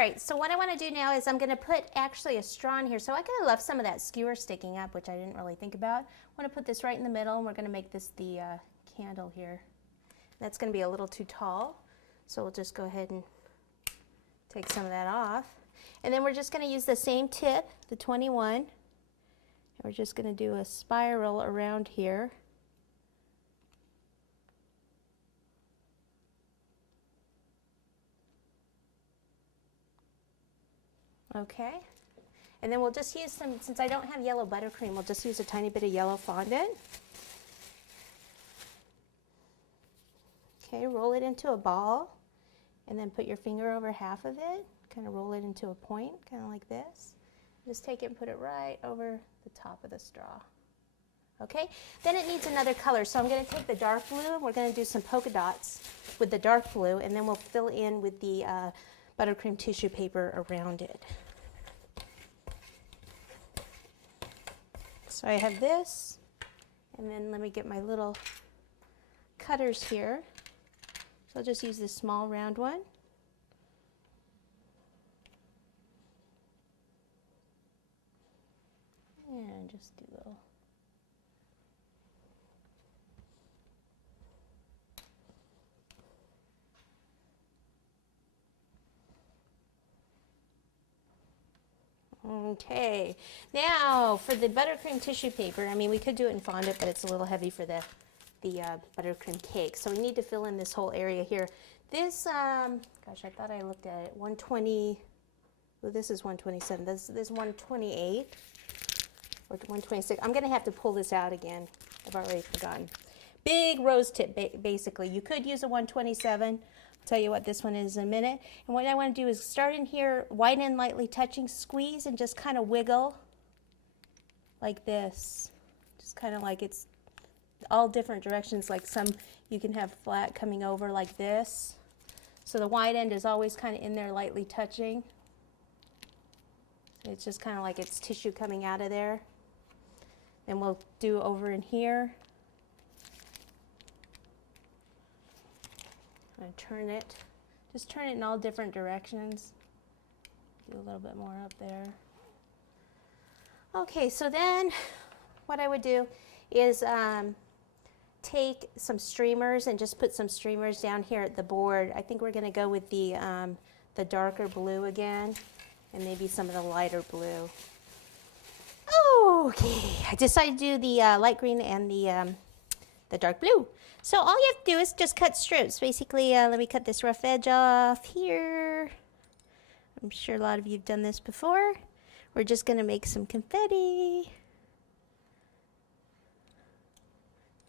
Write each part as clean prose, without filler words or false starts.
right, so what I want to do now is I'm going to put actually a straw in here. So I kind of left some of that skewer sticking up, which I didn't really think about. I want to put this right in the middle, and we're going to make this the candle here. That's going to be a little too tall, so we'll just go ahead and take some of that off. And then we're just going to use the same tip, the 21, and we're just going to do a spiral around here. Okay, and then we'll just use some, since I don't have yellow buttercream, we'll just use a tiny bit of yellow fondant. Okay, roll it into a ball, and then put your finger over half of it, kind of roll it into a point, kind of like this. Just take it and put it right over the top of the straw. Okay, then it needs another color, so I'm going to take the dark blue, and we're going to do some polka dots with the dark blue, and then we'll fill in with the buttercream tissue paper around it. So I have this, and then let me get my little cutters here. So I'll just use this small round one. And just do a little. Okay, now for the buttercream tissue paper, I mean we could do it in fondant, but it's a little heavy for the buttercream cake. So we need to fill in this whole area here. This, gosh, I thought I looked at it, 120, well this is 127, this is 128 or 126. I'm gonna have to pull this out again, I've already forgotten. Big rose tip, basically. You could use a 127. I'll tell you what this one is in a minute. And what I want to do is start in here, widen, lightly touching, squeeze, and just kind of wiggle like this. Just kind of like it's all different directions, like some you can have flat coming over like this. So the wide end is always kind of in there lightly touching. It's just kind of like it's tissue coming out of there. And we'll do over in here. And turn it, just turn it in all different directions. Do a little bit more up there. Okay, so then what I would do is take some streamers and just put some streamers down here at the board. I think we're going to go with the darker blue again, and maybe some of the lighter blue. Okay, I decided to do the light green and the dark blue. So all you have to do is just cut strips. Basically, let me cut this rough edge off here. I'm sure a lot of you have done this before. We're just going to make some confetti.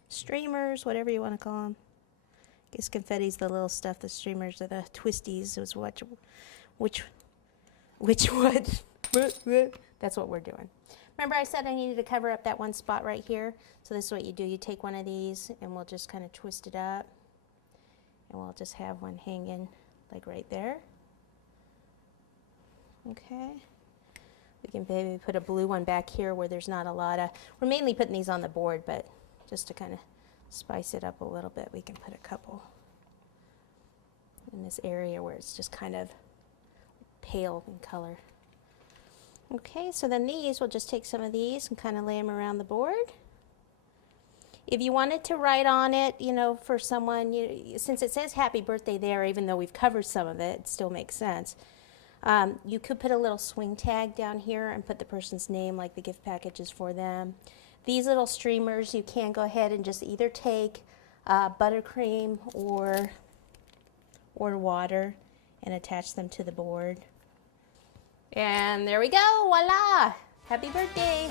Streamers, whatever you want to call them. I guess confetti's the little stuff. The streamers are the twisties. Is which one? That's what we're doing. Remember I said I needed to cover up that one spot right here? So this is what you do. You take one of these and we'll just kind of twist it up. And we'll just have one hanging like right there. Okay. We can maybe put a blue one back here where there's not a lot of, we're mainly putting these on the board, but just to kind of spice it up a little bit, we can put a couple in this area where it's just kind of pale in color. Okay, so then these, we'll just take some of these and kind of lay them around the board. If you wanted to write on it, you know, for someone, since it says happy birthday there, even though we've covered some of it, it still makes sense. You could put a little swing tag down here and put the person's name, like the gift package is for them. These little streamers, you can go ahead and just either take buttercream or water and attach them to the board. And there we go, voila! Happy birthday!